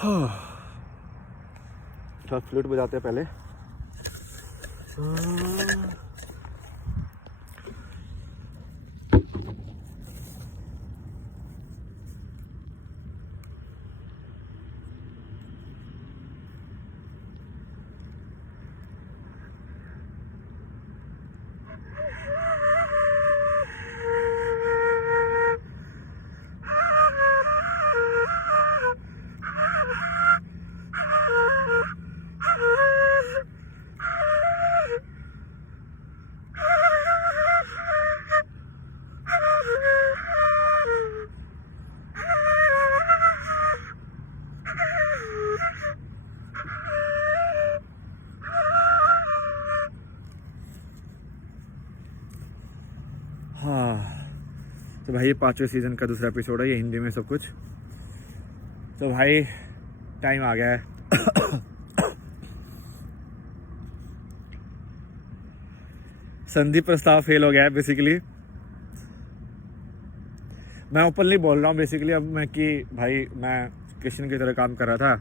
थोड़ा फ्लूट बजाते हैं पहले। हाँ, तो भाई ये 5वें सीज़न का दूसरा एपिसोड है, ये हिंदी में सब कुछ। तो भाई टाइम आ गया है। संधि प्रस्ताव फेल हो गया है बेसिकली। मैं ओपनली बोल रहा हूँ बेसिकली अब मैं कि भाई मैं कृष्ण की तरह काम कर रहा था।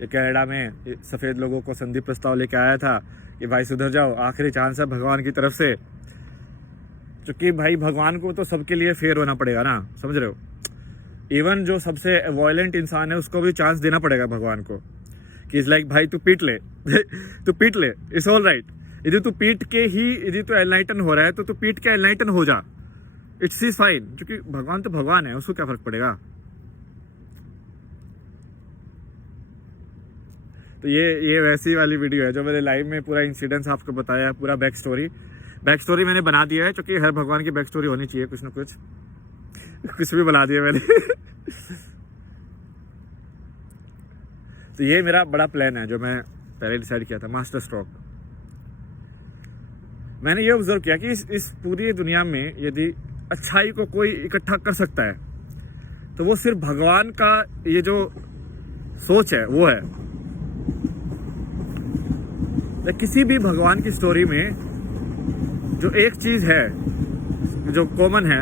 ये कनाडा में सफ़ेद लोगों को संधि प्रस्ताव लेके आया था कि भाई सुधर जाओ, आखिरी चांस है भगवान की तरफ से। क्योंकि भाई भगवान को तो सबके लिए फेयर होना पड़ेगा ना, समझ रहे हो। इवन जो सबसे वायलेंट इंसान है उसको भी चांस देना पड़ेगा भगवान को कि इज़ लाइक भाई तू पीट ले तू पीट ले, इट्स ऑल राइट। यदि तू पीट के ही यदि तू एनलाइटन हो रहा है तो तू पीट के एनलाइटन हो जा, इट्स इज फाइन। क्योंकि भगवान तो भगवान है, उसको क्या फ़र्क पड़ेगा। तो ये वैसी वाली वीडियो है जो मैंने लाइव में पूरा इंसिडेंस आपको बताया, पूरा बैक स्टोरी मैंने बना दिया है। क्योंकि हर भगवान की बैक स्टोरी होनी चाहिए, कुछ ना कुछ भी बना दिया मैंने। तो ये मेरा बड़ा प्लान है जो मैं पहले डिसाइड किया था, मास्टर स्ट्रोक। मैंने ये ऑब्जर्व किया कि इस पूरी दुनिया में यदि अच्छाई को कोई इकट्ठा कर सकता है तो वो सिर्फ भगवान का ये जो सोच है वो है। किसी भी भगवान की स्टोरी में जो एक चीज़ है जो कॉमन है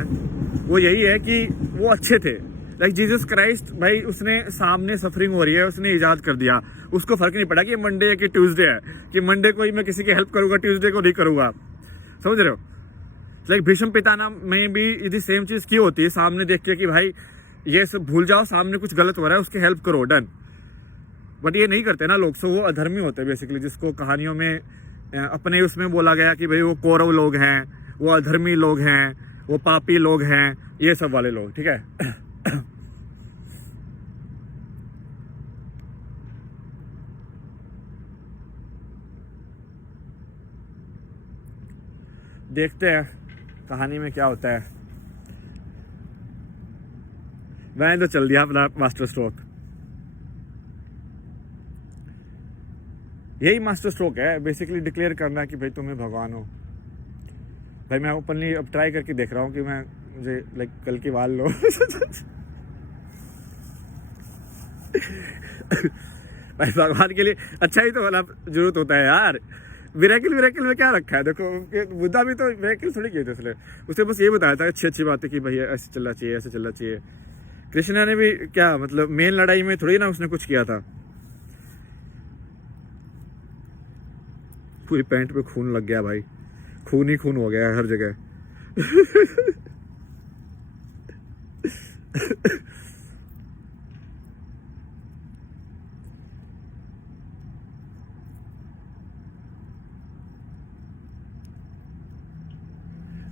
वो यही है कि वो अच्छे थे। लाइक जीसस क्राइस्ट, भाई उसने सामने सफरिंग हो रही है, उसने इजाद कर दिया। उसको फर्क नहीं पड़ा कि मंडे है कि ट्यूसडे है, कि मंडे को ही मैं किसी की हेल्प करूंगा, ट्यूसडे को नहीं करूंगा, समझ रहे हो। लाइक भीष्म पितामह में भी यदि सेम चीज़ की होती है, सामने देख के कि भाई ये सब भूल जाओ, सामने कुछ गलत हो रहा है उसकी हेल्प करो, डन। बट ये नहीं करते ना लोग, सो वो अधर्मी होते हैं बेसिकली, जिसको कहानियों में अपने उसमें बोला गया कि भाई वो कौरव लोग हैं, वो अधर्मी लोग हैं, वो पापी लोग हैं, ये सब वाले लोग, ठीक है। देखते हैं कहानी में क्या होता है। मैंने तो चल दिया अपना मास्टर स्ट्रोक। यही मास्टर स्ट्रोक है बेसिकली, डिक्लेयर करना कि भाई तुम्हें भगवान हो। भाई मैं ओपनली अब ट्राई करके देख रहा हूँ कि मैं मुझे लाइक कल की बाल लो। भाई भगवान के लिए अच्छा ही तो मतलब जरूरत होता है यार। मिरेकल में क्या रखा है, देखो बुद्धा भी तो मिरेकल थोड़ी किए थे उसने। उसने बस ये बताया था अच्छी बातें कि भाई ऐसे चलना चाहिए, ऐसे चलना चाहिए। कृष्णा ने भी क्या मतलब मेन लड़ाई में थोड़ी ना उसने कुछ किया था। पूरी पैंट पे खून लग गया भाई, खून ही खून हो गया है हर जगह।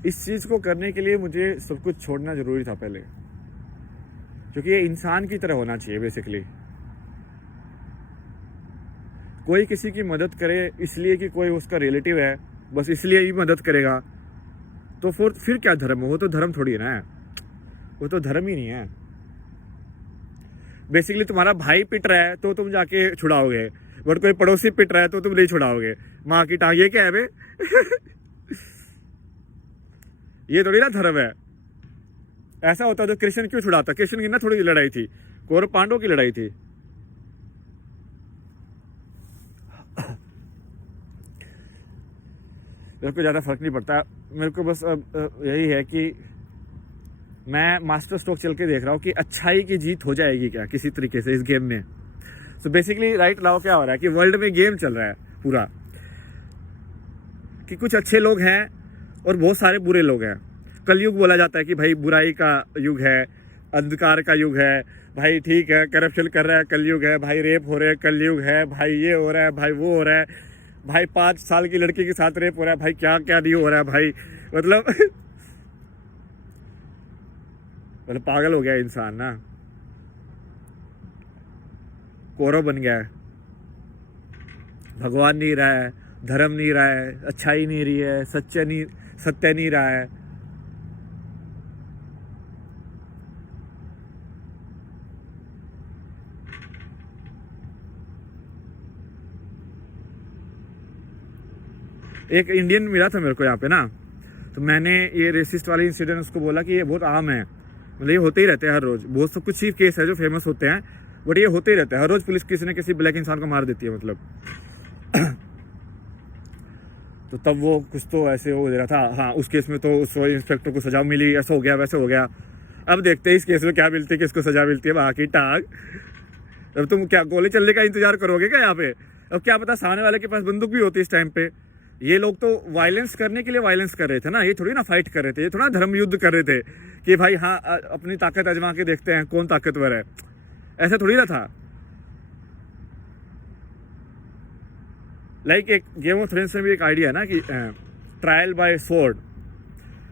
इस चीज़ को करने के लिए मुझे सब कुछ छोड़ना ज़रूरी था पहले, क्योंकि ये इंसान की तरह होना चाहिए बेसिकली। कोई किसी की मदद करे इसलिए कि कोई उसका रिलेटिव है, बस इसलिए ही मदद करेगा, तो फिर क्या धर्म है? वो तो धर्म थोड़ी है ना, वो तो धर्म ही नहीं है। बेसिकली तुम्हारा भाई पिट रहा है तो तुम जाके छुड़ाओगे, बट कोई पड़ोसी पिट रहा है तो तुम नहीं छुड़ाओगे। माँ की टांग, ये क्या है बे? ये थोड़ी ना धर्म है। ऐसा होता तो कृष्ण क्यों छुड़ाता? कृष्ण की ना थोड़ी लड़ाई थी, कौरव पांडवों की लड़ाई थी। मेरे को ज़्यादा फर्क नहीं पड़ता, मेरे को बस अब यही है कि मैं मास्टर स्ट्रोक चल के देख रहा हूँ कि अच्छाई की जीत हो जाएगी क्या किसी तरीके से इस गेम में। सो बेसिकली राइट नाउ क्या हो रहा है कि वर्ल्ड में गेम चल रहा है पूरा, कि कुछ अच्छे लोग हैं और बहुत सारे बुरे लोग हैं। कलयुग बोला जाता है कि भाई बुराई का युग है, अंधकार का युग है, भाई ठीक है करप्शन कर रहा है कलयुग है, भाई रेप हो रहे हैं कलयुग है, भाई ये हो रहा है, भाई वो हो रहा है, भाई 5 साल की लड़की के साथ रेप हो रहा है, भाई क्या क्या नहीं हो रहा है भाई, मतलब मतलब पागल हो गया इंसान ना, कौरव बन गया है। भगवान नहीं रहा है, धर्म नहीं रहा है, अच्छाई नहीं रही है, सत्य नहीं रहा है। एक इंडियन मिला था मेरे को यहाँ पे ना, तो मैंने ये रेसिस्ट वाले इंसिडेंट उसको बोला कि ये बहुत आम है, मतलब ये होते ही रहते हैं हर रोज, बहुत सब कुछ ही केस है जो फेमस होते हैं, बट ये होते ही रहते हैं हर रोज, पुलिस किसी न किसी ब्लैक इंसान को मार देती है मतलब। तो तब वो कुछ तो ऐसे हो रहा था, हाँ उस केस में तो उस इंस्पेक्टर को सजा मिली, ऐसा हो गया वैसे हो गया। अब देखते हैं इस केस में क्या मिलती है, किसको सजा मिलती है, बाकी टांग। अब तुम क्या गोली चलने का इंतजार करोगे क्या यहाँ पे? अब क्या पता सामने वाले के पास बंदूक भी होती है इस टाइम पे। ये लोग तो वायलेंस करने के लिए वायलेंस कर रहे थे ना, ये थोड़ी ना फाइट कर रहे थे, ये थोड़ा धर्म युद्ध कर रहे थे कि भाई हाँ अपनी ताकत आजमा के देखते हैं कौन ताकतवर है, ऐसा थोड़ी ना था। लाइक एक गेम ऑफ थ्रोन्स में भी एक आइडिया है ना कि trial by sword,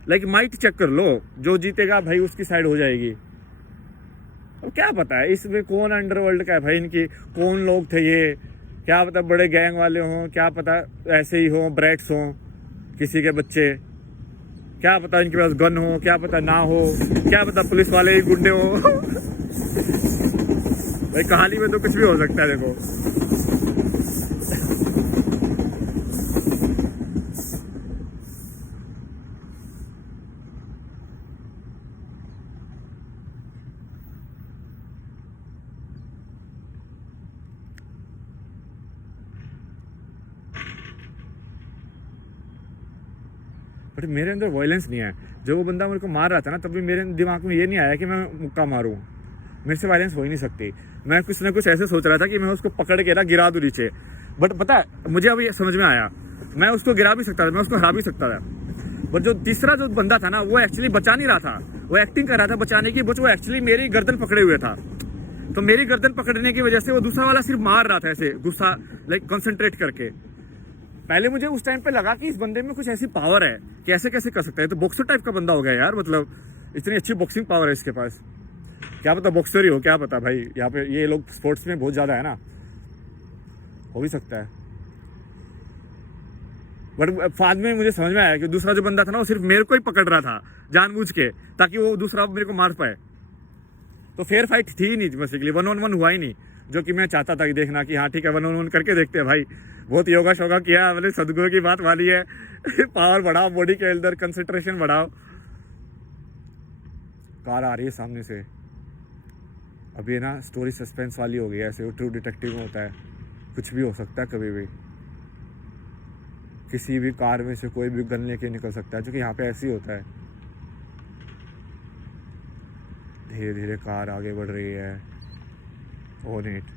like might check कर लो, जो जीतेगा भाई उसकी साइड हो जाएगी। अब क्या पता है इसमें कौन अंडरवर्ल्ड का है भाई, इनकी कौन लोग थे ये, क्या पता बड़े गैंग वाले हों, क्या पता ऐसे ही हों ब्रैट्स हों किसी के बच्चे, क्या पता इनके पास गन हो, क्या पता ना हो, क्या पता पुलिस वाले ही गुंडे हो। भाई कहानी में तो कुछ भी हो सकता है देखो। बट मेरे अंदर वायलेंस नहीं है। जो वो बंदा मेरे को मार रहा था ना, तब भी मेरे दिमाग में ये नहीं आया कि मैं मुक्का मारूं, मेरे से वायलेंस हो ही नहीं सकती। मैं कुछ ना कुछ ऐसे सोच रहा था कि मैं उसको पकड़ के ना गिरा दूं नीचे। बट पता है मुझे अब ये समझ में आया, मैं उसको गिरा भी सकता था, मैं उसको हरा भी सकता था। बट जो तीसरा जो बंदा था ना, वो एक्चुअली बचा नहीं रहा था, वो एक्टिंग कर रहा था बचाने की, बट वो एक्चुअली मेरी गर्दन पकड़े हुए था। तो मेरी गर्दन पकड़ने की वजह से वो दूसरा वाला सिर्फ मार रहा था ऐसे गुस्सा, लाइक कंसंट्रेट करके। पहले मुझे उस टाइम पे लगा कि इस बंदे में कुछ ऐसी पावर है कि ऐसे कैसे कर सकता है, तो बॉक्सर टाइप का बंदा हो गया यार, मतलब इतनी अच्छी बॉक्सिंग पावर है इसके पास। क्या पता बॉक्सर ही हो, क्या पता भाई, यहाँ पे ये लोग स्पोर्ट्स में बहुत ज़्यादा है ना, हो भी सकता है। बट बाद में मुझे समझ में आया कि दूसरा जो बंदा था ना, वो सिर्फ मेरे को ही पकड़ रहा था जानबूझ के, ताकि वो दूसरा मेरे को मार पाए। तो फेयर फाइट थी ही नहीं बेसिकली, 1-on-1 हुआ ही नहीं, जो कि मैं चाहता था कि देखना कि हाँ ठीक है 1-on-1 करके देखते हैं भाई। बहुत योगा शोगा किया, मतलब सदगुरु की बात वाली है। पावर बढ़ाओ, बॉडी के अंदर कंसंट्रेशन बढ़ाओ। कार आ रही है सामने से, अब ये ना स्टोरी सस्पेंस वाली हो गई है, ऐसे वो ट्रू डिटेक्टिव में होता है, कुछ भी हो सकता है कभी भी, किसी भी कार में से कोई भी गन लेके निकल सकता है, जो कि यहाँ पे ऐसे ही होता है। धीरे धीरे कार आगे बढ़ रही है, ऑन इट।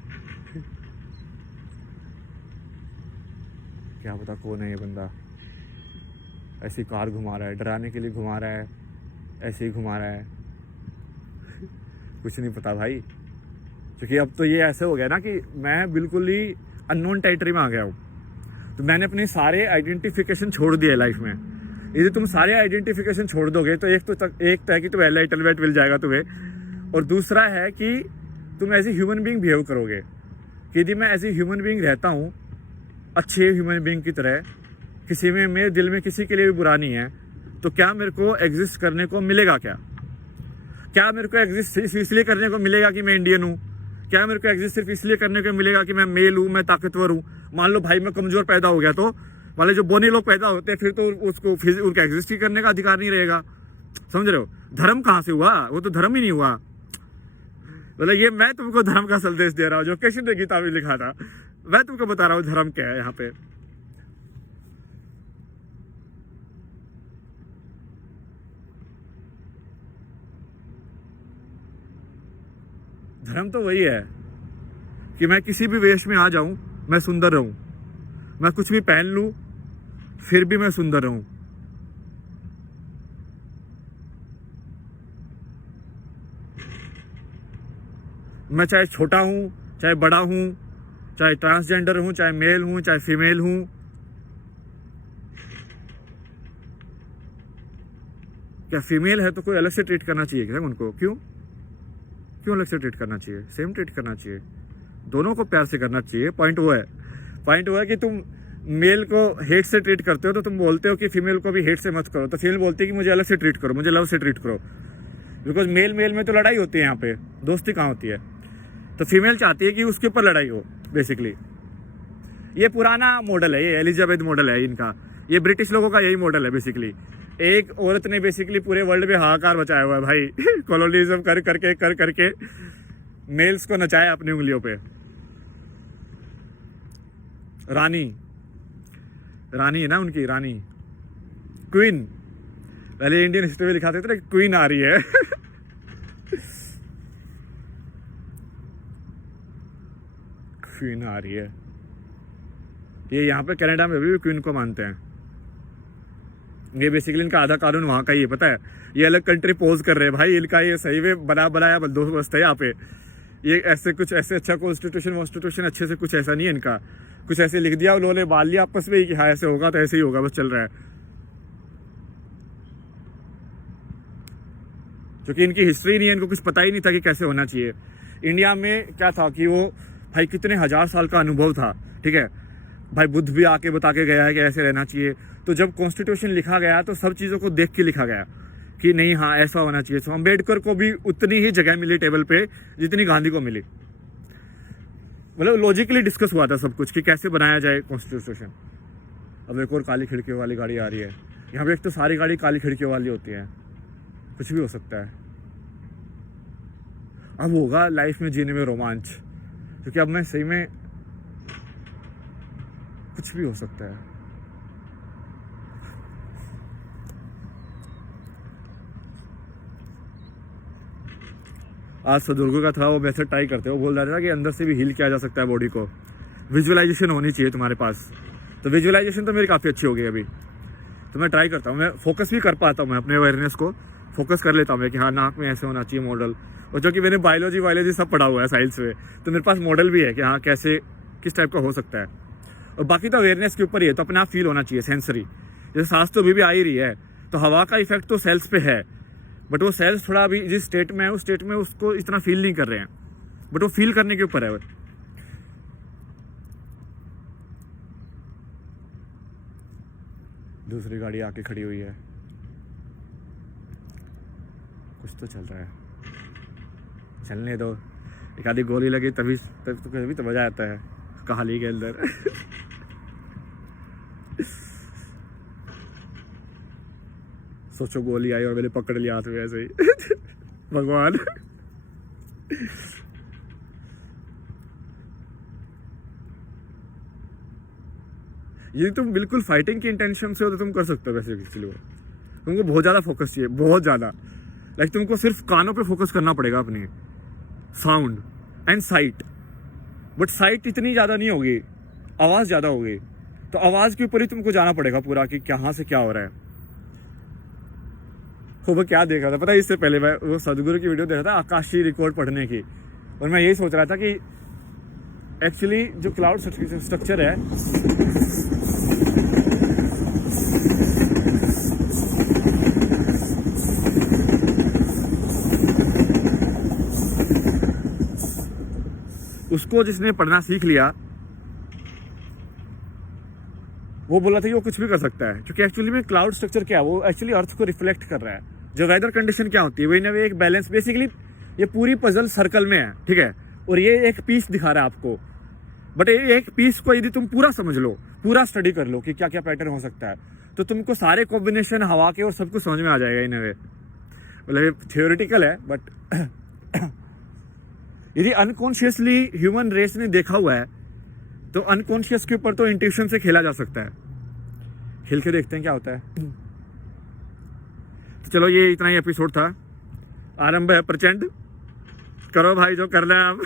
क्या पता कौन है ये बंदा, ऐसी कार घुमा रहा है, डराने के लिए घुमा रहा है, ऐसे ही घुमा रहा है। कुछ नहीं पता भाई, क्योंकि अब तो ये ऐसे हो गया ना कि मैं बिल्कुल ही अननोन टेरिटरी में आ गया हूँ। तो मैंने अपने सारे आइडेंटिफिकेशन छोड़ दिए लाइफ में। यदि तुम सारे आइडेंटिफिकेशन छोड़ दोगे तो एक तो है कि तुम्हें एनलाइटनमेंट मिल जाएगा तुम्हें, और दूसरा है कि तुम as a human being behave करोगे। कि यदि मैं एज ए ह्यूमन बीइंग रहता हूँ, अच्छे ह्यूमन बीइंग की तरह, किसी में मेरे दिल में किसी के लिए भी बुरा नहीं है, तो क्या मेरे को एग्जिस्ट करने को मिलेगा? क्या मेरे को एग्जिस्ट सिर्फ इसलिए करने को मिलेगा कि मैं इंडियन हूँ? क्या मेरे को एग्जिस्ट सिर्फ इसलिए करने को मिलेगा कि मैं मेल हूँ, मैं ताकतवर हूँ? मान लो भाई मैं कमजोर पैदा हो गया, तो वाले जो बोने लोग पैदा होते हैं फिर तो उसको उनका एग्जिस्ट ही करने का अधिकार नहीं रहेगा। समझ रहे हो? धर्म कहाँ से हुआ? वो तो धर्म ही नहीं हुआ। मतलब ये मैं तुमको धर्म का संदेश दे रहा हूँ, जो कृष्ण ने गीता में लिखा था, मैं तुमको बता रहा हूँ धर्म क्या है। यहाँ पे धर्म तो वही है कि मैं किसी भी वेश में आ जाऊं, मैं सुंदर रहूं, मैं कुछ भी पहन लूं फिर भी मैं सुंदर रहूं। मैं चाहे छोटा हूं, चाहे बड़ा हूं, चाहे ट्रांसजेंडर हूं, चाहे मेल हूं, चाहे फीमेल हूं, क्या फीमेल है तो कोई अलग से ट्रीट करना चाहिए क्या उनको? क्यों अलग से ट्रीट करना चाहिए? सेम ट्रीट करना चाहिए, दोनों को प्यार से करना चाहिए। पॉइंट वो है कि तुम मेल को हेट से ट्रीट करते हो तो तुम बोलते हो कि फीमेल को भी हेट से मत करो, तो फीमेल बोलती है कि मुझे अलग से ट्रीट करो, मुझे लव से ट्रीट करो। बिकॉज मेल में तो लड़ाई होती है, यहाँ पे दोस्ती कहाँ होती है? तो फीमेल चाहती है कि उसके ऊपर लड़ाई हो बेसिकली। ये पुराना मॉडल है, ये एलिजाबेथ मॉडल है इनका, ये ब्रिटिश लोगों का यही मॉडल है बेसिकली। एक औरत ने बेसिकली पूरे वर्ल्ड में हाहाकार मचाया हुआ है भाई कॉलोनिज्म कर करके मेल्स को नचाया अपनी उंगलियों पे। रानी है ना उनकी, रानी क्वीन। पहले इंडियन हिस्ट्री में लिखाते थे ना क्वीन आ रही है क्वीन आ रही है। ये यहाँ पे कनाडा में भी क्वीन को मानते हैं। ये बेसिकली इनका आधा कानून वहाँ का ही है, पता है? ये अलग कंट्री पोज कर रहे हैं भाई, इनका ये सही में बनाया बंदोबस्त है यहाँ पे। ये ऐसे अच्छा कॉन्स्टिट्यूशन अच्छे से कुछ ऐसा नहीं है इनका। कुछ ऐसे लिख दिया उन्होंने, बाल लिया आपस में ही कि हाँ ऐसे होगा तो ऐसे ही होगा, बस चल रहा है। क्योंकि इनकी हिस्ट्री नहीं है, इनको कुछ पता ही नहीं था कि कैसे होना चाहिए। इंडिया में क्या था कि वो भाई कितने हजार साल का अनुभव था, ठीक है भाई, बुद्ध भी आके बता के गया है कि ऐसे रहना चाहिए। तो जब कॉन्स्टिट्यूशन लिखा गया तो सब चीज़ों को देख के लिखा गया कि नहीं हाँ ऐसा होना चाहिए। तो अम्बेडकर को भी उतनी ही जगह मिली टेबल पे जितनी गांधी को मिली। मतलब लॉजिकली डिस्कस हुआ था सब कुछ कि कैसे बनाया जाए कॉन्स्टिट्यूशन। अब एक और काली खिड़कियों वाली गाड़ी आ रही है यहाँ पे। एक तो सारी गाड़ी काली खिड़कियों वाली होती है, कुछ भी हो सकता है। अब होगा लाइफ में जीने में रोमांच, क्योंकि अब मैं सही में कुछ भी हो सकता है। आज सदुर्गो का था, वो मेथड ट्राई करते हो, बोल रहा था कि अंदर से भी हील किया जा सकता है बॉडी को। विजुअलाइजेशन होनी चाहिए तुम्हारे पास। तो विजुअलाइजेशन तो मेरी काफ़ी अच्छी हो गई अभी, तो मैं ट्राई करता हूँ। मैं फोकस भी कर पाता हूँ, मैं अपने अवेयरनेस को फोकस कर लेता हूँ मैं कि हाँ नाक में ऐसे होना चाहिए मॉडल। और जो कि मैंने बायोलॉजी सब पढ़ा हुआ है साइंस में, तो मेरे पास मॉडल भी है कि हाँ कैसे किस टाइप का हो सकता है। और बाकी तो अवेयरनेस के ऊपर ही है, तो अपने आप फील होना चाहिए सेंसरी। जैसे सांस तो अभी आ ही रही है, तो हवा का इफेक्ट तो सेल्स पे है, बट वो सेल्स थोड़ा अभी जिस स्टेट में है उस स्टेट में उसको इतना फील नहीं कर रहे हैं, बट वो फील करने के ऊपर है। दूसरी गाड़ी आके खड़ी हुई है, कुछ तो चल रहा है, चलने दो। एक आधी गोली लगी तभी तो मजा आता है कहाली के अंदर सोचो गोली आई और मैंने पकड़ लिया हाथ में ऐसे ही भगवान। ये तुम बिल्कुल फाइटिंग की इंटेंशन से हो तो तुम कर सकते हो वैसे। एक्चुअली तुमको बहुत ज़्यादा फोकस चाहिए, बहुत ज़्यादा। लाइक तुमको सिर्फ कानों पे फोकस करना पड़ेगा अपने, sound and site. But site इतनी ज़्यादा नहीं होगी, आवाज़ ज़्यादा होगी। तो आवाज़ के ऊपर ही तुमको जाना पड़ेगा पूरा कि कहाँ से क्या हो रहा है। वो क्या देख रहा था पता है, इससे पहले मैं वो सदगुरु की वीडियो देख रहा था आकाशीय रिकॉर्ड पढ़ने की, और मैं यही सोच रहा था कि एक्चुअली जो क्लाउड स्ट्रक्चर है उसको जिसने पढ़ना सीख लिया वो बोला था कि वो कुछ भी कर सकता है। क्योंकि एक्चुअली में क्लाउड स्ट्रक्चर क्या है, वो एक्चुअली अर्थ को रिफ्लेक्ट कर रहा है। जो वेदर कंडीशन क्या होती है वही ना एक बैलेंस। बेसिकली ये पूरी पजल सर्कल में है, ठीक है, और ये एक पीस दिखा रहा है आपको। बट ये एक पीस को यदि तुम पूरा समझ लो, पूरा स्टडी कर लो कि क्या क्या पैटर्न हो सकता है, तो तुमको सारे कॉम्बिनेशन हवा के और सब कुछ समझ में आ जाएगा इन वे। मतलब ये थियोरिटिकल है, बट यदि अनकॉन्शियसली ह्यूमन रेस ने देखा हुआ है तो अनकॉन्शियस के ऊपर तो इंट्यूशन से खेला जा सकता है। खेल के देखते हैं क्या होता है। तो चलो ये इतना ही एपिसोड था, आरंभ है प्रचंड। करो भाई जो करना है आप